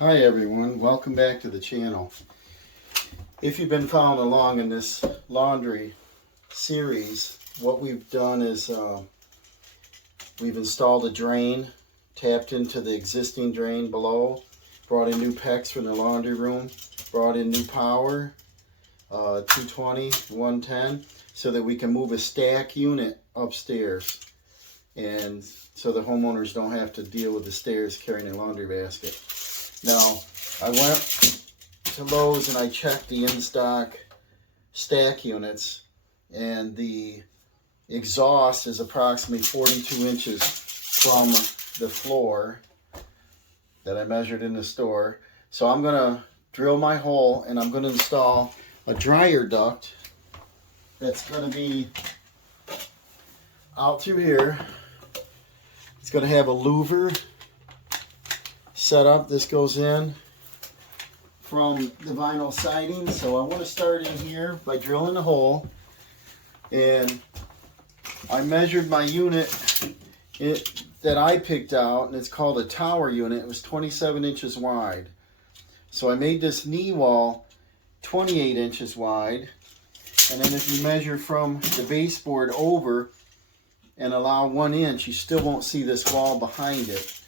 Hi everyone, welcome back to the channel. If you've been following along in this laundry series, what we've done is we've installed a drain, tapped into the existing drain below, brought in new PEX from the laundry room, brought in new power, 220, 110, so that we can move a stack unit upstairs. And so the homeowners don't have to deal with the stairs carrying a laundry basket. Now, I went to Lowe's and I checked the in-stock stack units, and the exhaust is approximately 42 inches from the floor that I measured in the store. So I'm going to drill my hole and I'm going to install a dryer duct that's going to be out through here. It's going to have a louver set up. This goes in from the vinyl siding. So I want to start in here by drilling a hole, and I measured my unit that I picked out, and it's called a tower unit. It was 27 inches wide. So I made this knee wall 28 inches wide, and then if you measure from the baseboard over and allow 1 inch, you still won't see this wall behind it.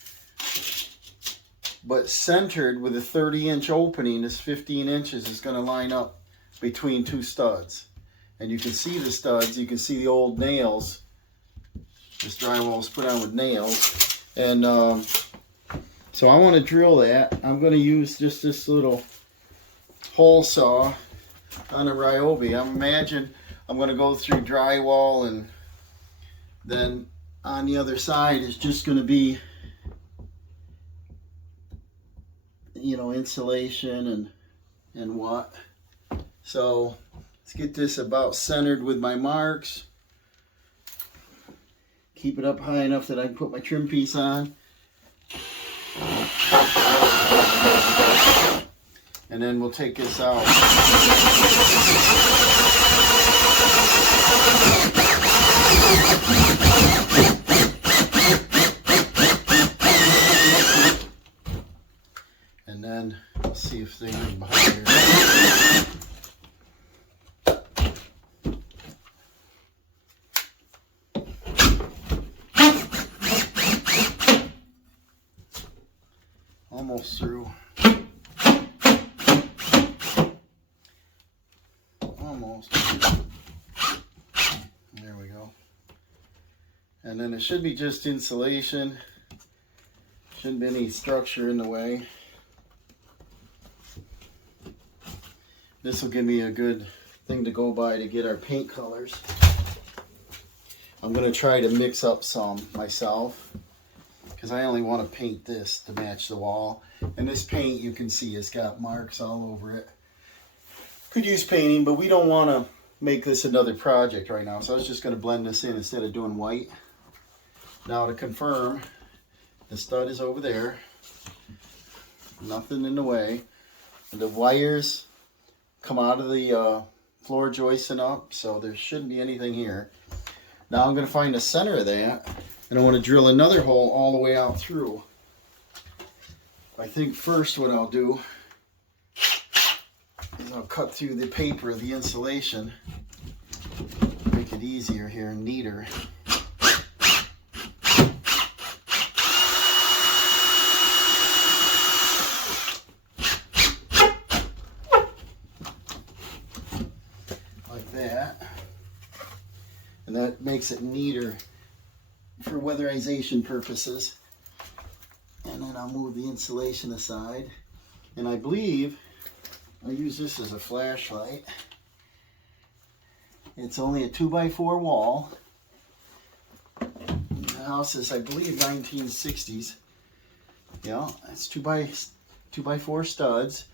But centered with a 30-inch opening, this 15 inches is going to line up between two studs. And you can see the studs, you can see the old nails. This drywall is put on with nails. And so I want to drill that. I'm going to use just this little hole saw on a Ryobi. I imagine I'm going to go through drywall, and then on the other side is just going to be, you know, insulation and what. So let's get this about centered with my marks. Keep it up high enough that I can put my trim piece on. And then we'll take this out. And then see if they are behind here. Almost through. Almost. There we go. And then it should be just insulation. Shouldn't be any structure in the way. This will give me a good thing to go by to get our paint colors. I'm going to try to mix up some myself, because I only want to paint this to match the wall. And this paint, you can see, has got marks all over it. Could use painting, but we don't want to make this another project right now. So I was just going to blend this in instead of doing white. Now to confirm, the stud is over there. Nothing in the way. And the wires come out of the floor joist and up, so there shouldn't be anything here. Now I'm going to find the center of that, and I want to drill another hole all the way out through. I think first what I'll do is I'll cut through the paper, the insulation, make it easier here and neater. And that makes it neater for weatherization purposes. And then I'll move the insulation aside. And I believe I use this as a flashlight. It's only a 2x4 wall. The house is, I believe, 1960s. Yeah, it's 2x4 studs.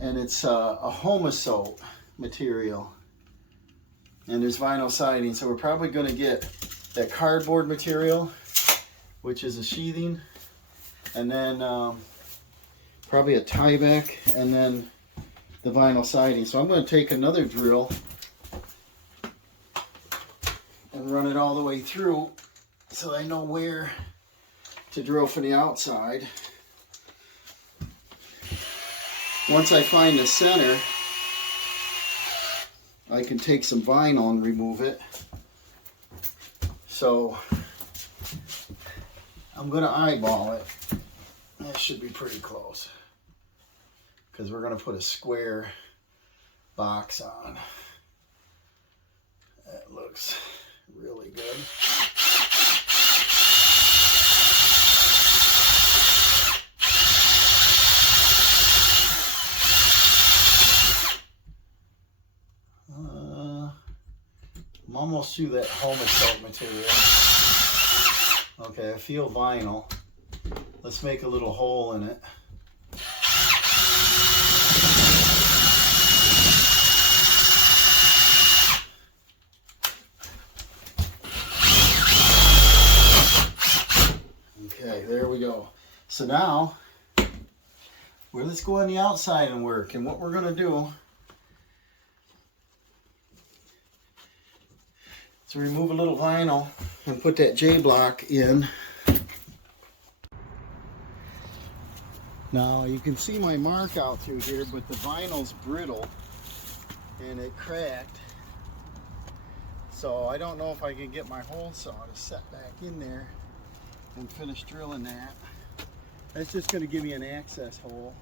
And it's a Homosote material. And there's vinyl siding, so we're probably going to get that cardboard material, which is a sheathing, and then probably a tieback, and then the vinyl siding. So I'm going to take another drill and run it all the way through so I know where to drill for the outside. once I find the center, I can take some vinyl and remove it. So I'm going to eyeball it. That should be pretty close, because we're going to put a square box on. That looks really good. I'm almost through that Homosoap material. Okay, I feel vinyl. Let's make a little hole in it. Okay, there we go. So now, let's go on the outside and work. And what we're going to do is remove a little vinyl and put that J-block in. Now you can see my mark out through here, but the vinyl's brittle and it cracked. So I don't know if I can get my hole saw to set back in there and finish drilling that. That's just going to give me an access hole.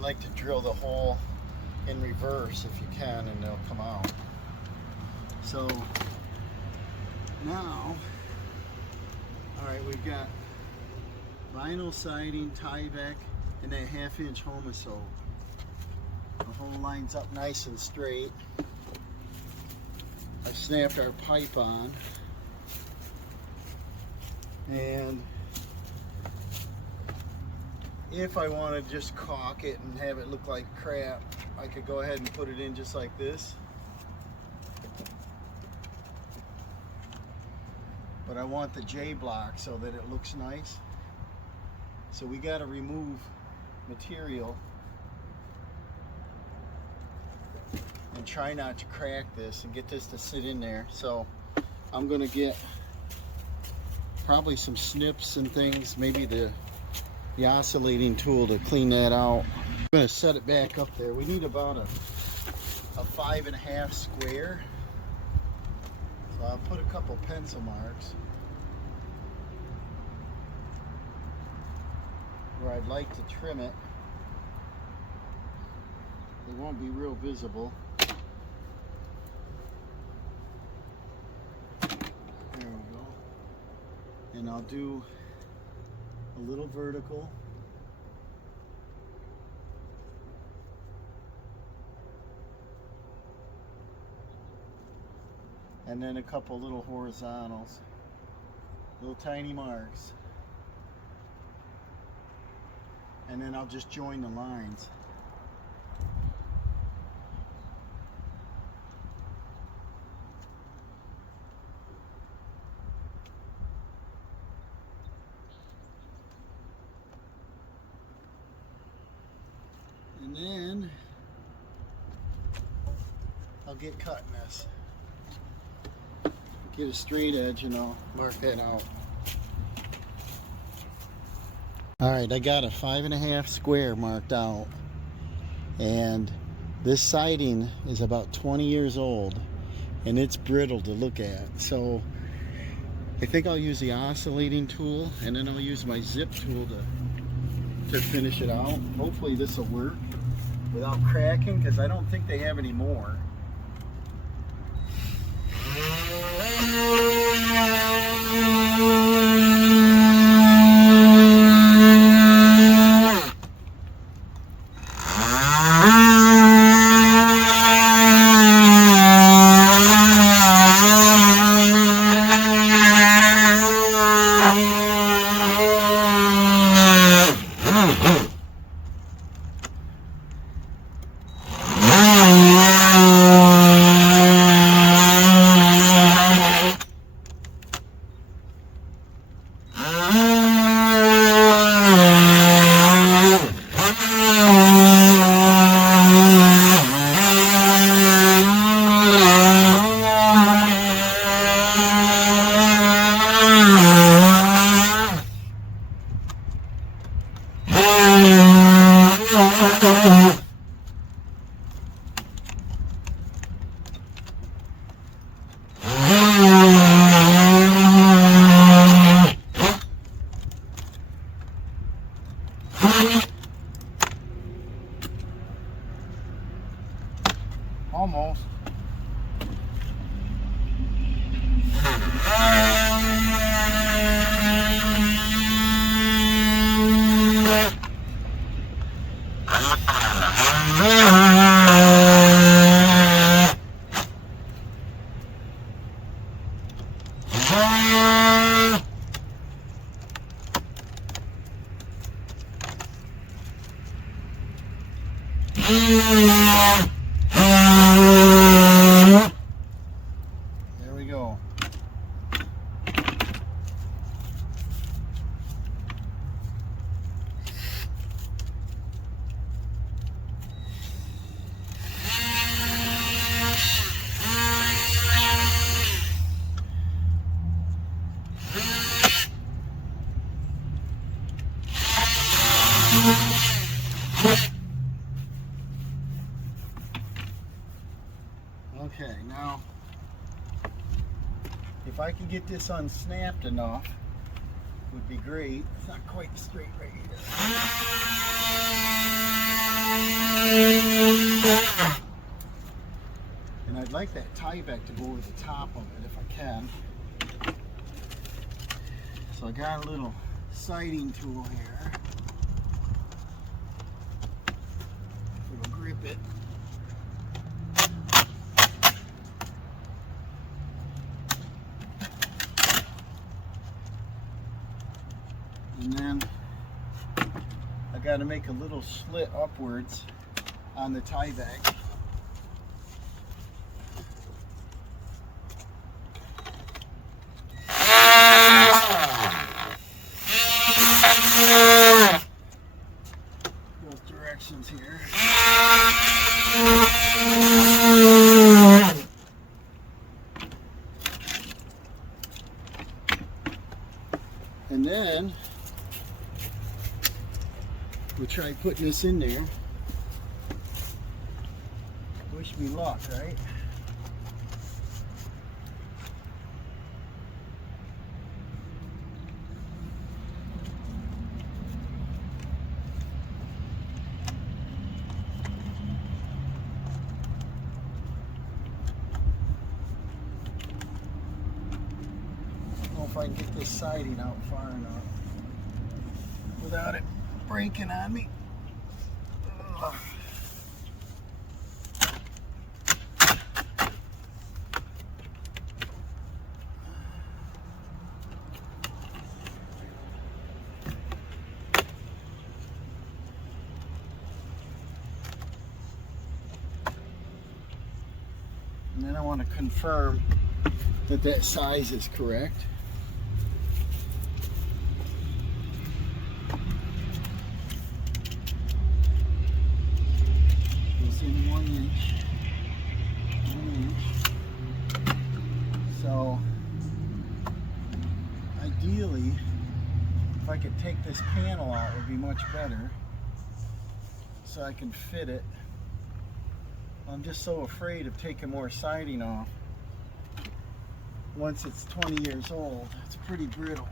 Like to drill the hole in reverse if you can, and they'll come out. So now, all right, we've got vinyl siding, Tyvek, and a 1/2-inch Homosoap. The hole lines up nice and straight. I've snapped our pipe on, and if I want to just caulk it and have it look like crap, I could go ahead and put it in just like this. But I want the J-block so that it looks nice. So we got to remove material and try not to crack this and get this to sit in there. So I'm going to get probably some snips and things, maybe the oscillating tool to clean that out. I'm going to set it back up there. We need about a 5.5 square. So I'll put a couple pencil marks where I'd like to trim it. They won't be real visible. There we go. And I'll do a little vertical. And then a couple little horizontals. Little tiny marks. And then I'll just join the lines. And then I'll get cutting this. Get a straight edge and I'll mark that out. Alright, I got a 5.5 square marked out. And this siding is about 20 years old and it's brittle to look at. So I think I'll use the oscillating tool, and then I'll use my zip tool to finish it out. Hopefully this will work without cracking, because I don't think they have any more. There we go. Okay, now if I can get this unsnapped enough, would be great. It's not quite straight right here. And I'd like that tie back to go over the top of it if I can. So I got a little sighting tool here. It'll grip it. And then I got to make a little slit upwards on the tie back. Both directions here. And then we'll try putting this in there. Wish me luck, right? I don't know if I can get this siding out far enough without it breaking on me. Ugh. And then I want to confirm that that size is correct. Goes in 1 inch. 1 inch. So ideally, if I could take this panel out, it would be much better, so I can fit it. I'm just so afraid of taking more siding off once it's 20 years old. It's pretty brittle.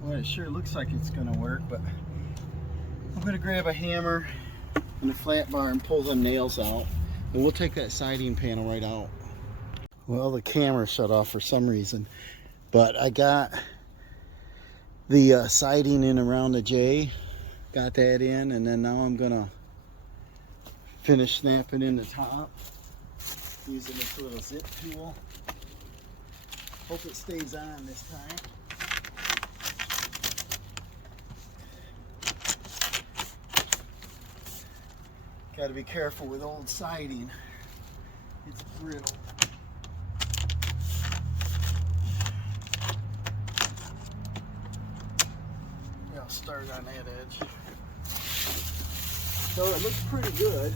Well, it sure looks like it's going to work, but I'm going to grab a hammer and a flat bar and pull them nails out, and we'll take that siding panel right out. Well, the camera shut off for some reason, but I got the siding in around the J, got that in, and then now I'm going to finish snapping in the top using this little zip tool. Hope it stays on this time. Got to be careful with old siding. It's brittle. Yeah, I'll start on that edge. So it looks pretty good.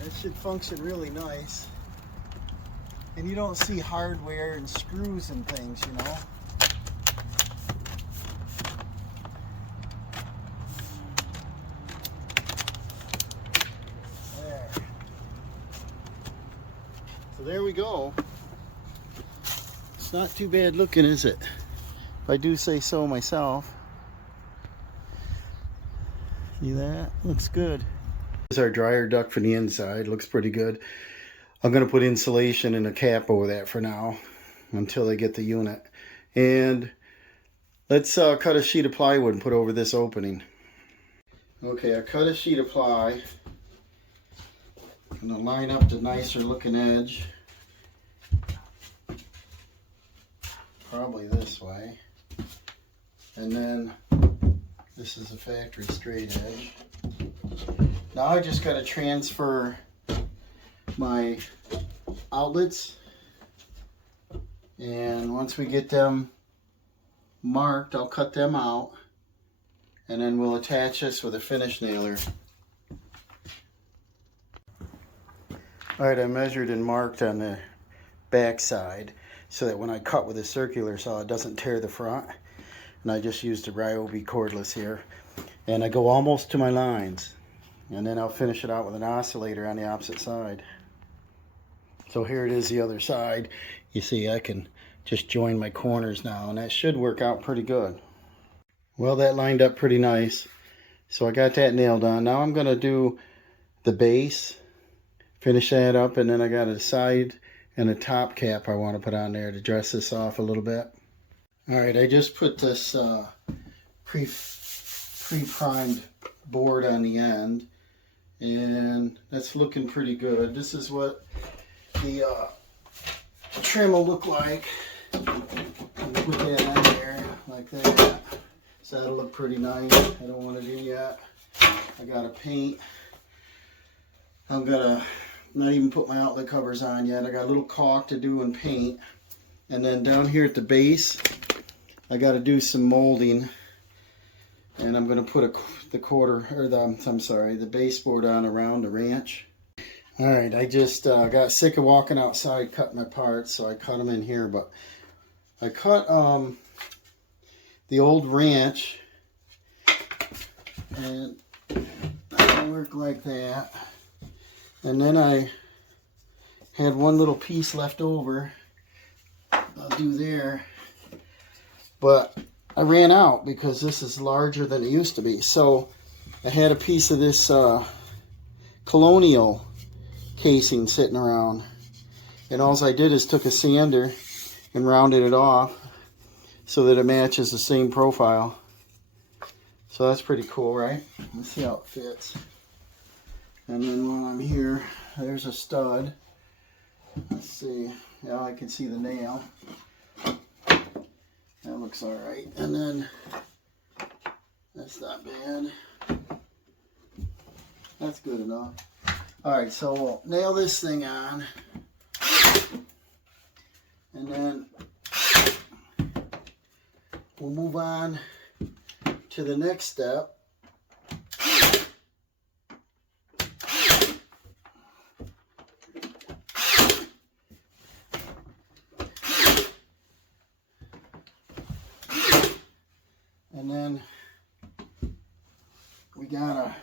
That should function really nice. And you don't see hardware and screws and things, you know. There we go. It's not too bad looking, is it? If I do say so myself. See that? Looks good. Here's our dryer duct for the inside. Looks pretty good. I'm going to put insulation and a cap over that for now until I get the unit. And let's cut a sheet of plywood and put over this opening. Okay, I cut a sheet of ply. I'm going to line up the nicer looking edge. Probably this way. And then this is a factory straight edge. Now I just got to transfer my outlets, and once we get them marked, I'll cut them out, and then we'll attach this with a finish nailer. Alright, I measured and marked on the back side so that when I cut with a circular saw it doesn't tear the front. And I just used a Ryobi cordless here, and I go almost to my lines, and then I'll finish it out with an oscillator on the opposite side. So here it is, the other side. You see, I can just join my corners now, and that should work out pretty good. Well, that lined up pretty nice. So I got that nailed on. Now I'm going to do the base, finish that up, and then I got a side and a top cap I want to put on there to dress this off a little bit. Alright, I just put this pre-primed board on the end, and that's looking pretty good. This is what the trim will look like. Put that on there like that. So that'll look pretty nice. I don't want it in yet. I gotta paint. I'm gonna not even put my outlet covers on yet. I got a little caulk to do and paint. And then down here at the base, I gotta do some molding. And I'm gonna put the baseboard on around the ranch. Alright, I just got sick of walking outside cutting my parts, so I cut them in here. But I cut the old ranch, and that'll work like that. And then I had one little piece left over. I'll do there. But I ran out because this is larger than it used to be. So I had a piece of this colonial casing sitting around, and all I did is took a sander and rounded it off so that it matches the same profile. So that's pretty cool, right? Let's see how it fits. And then while I'm here, there's a stud. Let's see. Yeah, I can see the nail. That looks all right. And then that's not bad. That's good enough. Alright, so we'll nail this thing on, and then we'll move on to the next step. And then we got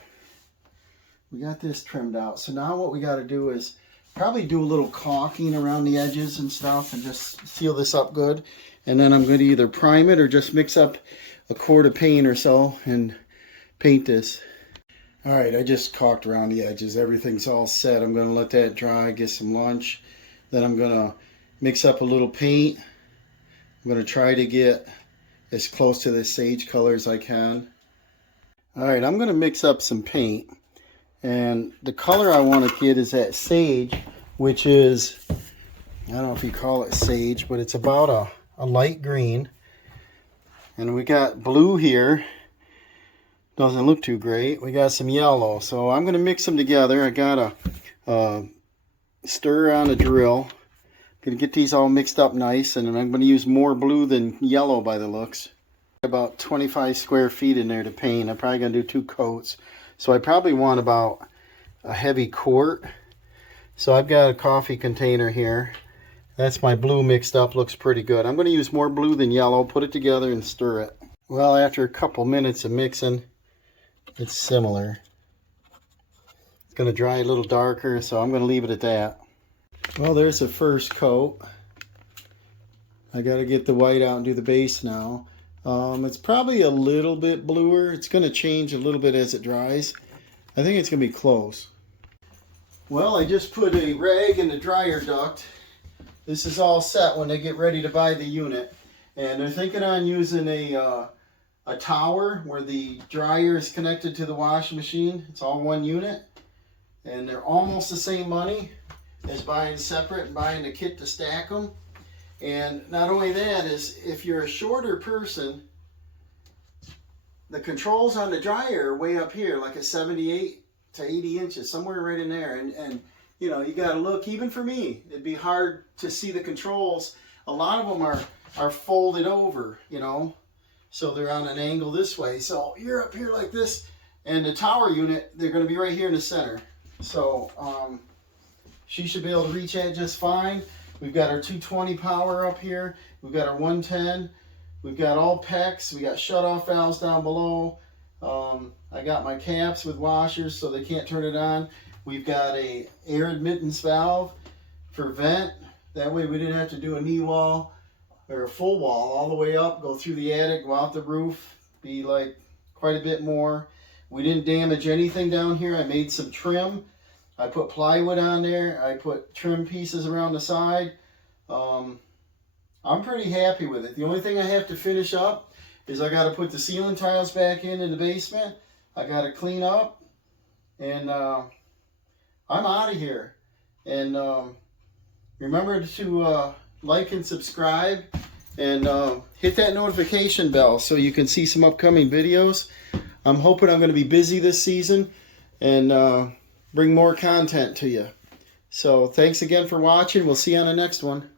this trimmed out. So now what we got to do is probably do a little caulking around the edges and stuff and just seal this up good. And then I'm going to either prime it or just mix up a quart of paint or so and paint this. Alright, I just caulked around the edges. Everything's all set. I'm going to let that dry, get some lunch. Then I'm going to mix up a little paint. I'm going to try to get as close to the sage color as I can. Alright, I'm going to mix up some paint. And the color I want to get is that sage, which is, I don't know if you call it sage, but it's about a light green. And we got blue here. Doesn't look too great. We got some yellow. So I'm going to mix them together. I got a stir on a drill. Going to get these all mixed up nice. And I'm going to use more blue than yellow by the looks. About 25 square feet in there to paint. I'm probably going to do 2 coats. So I probably want about a heavy quart. So I've got a coffee container here. That's my blue mixed up. Looks pretty good. I'm going to use more blue than yellow. Put it together and stir it. Well, after a couple minutes of mixing, it's similar. It's going to dry a little darker, so I'm going to leave it at that. Well, there's the first coat. I got to get the white out and do the base now. It's probably a little bit bluer. It's going to change a little bit as it dries. I think it's going to be close. Well, I just put a rag in the dryer duct. This is all set when they get ready to buy the unit. And they're thinking on using a tower where the dryer is connected to the washing machine. It's all one unit. And they're almost the same money as buying separate and buying the kit to stack them. And not only that, is if you're a shorter person, the controls on the dryer are way up here, like a 78 to 80 inches, somewhere right in there. And you know, you got to look, even for me, it'd be hard to see the controls. A lot of them are folded over, you know, so they're on an angle this way. So you're up here like this, and the tower unit, they're going to be right here in the center. So she should be able to reach that just fine. We've got our 220 power up here. We've got our 110. We've got all PEX. We got shut-off valves down below. I got my caps with washers so they can't turn it on. We've got a air admittance valve for vent. That way we didn't have to do a knee wall or a full wall all the way up, go through the attic, go out the roof, be like quite a bit more. We didn't damage anything down here. I made some trim. I put plywood on there. I put trim pieces around the side. I'm pretty happy with it. The only thing I have to finish up is I got to put the ceiling tiles back in the basement. I got to clean up, and I'm out of here. And remember to like and subscribe, and hit that notification bell so you can see some upcoming videos. I'm hoping I'm going to be busy this season and bring more content to you. So thanks again for watching. We'll see you on the next one.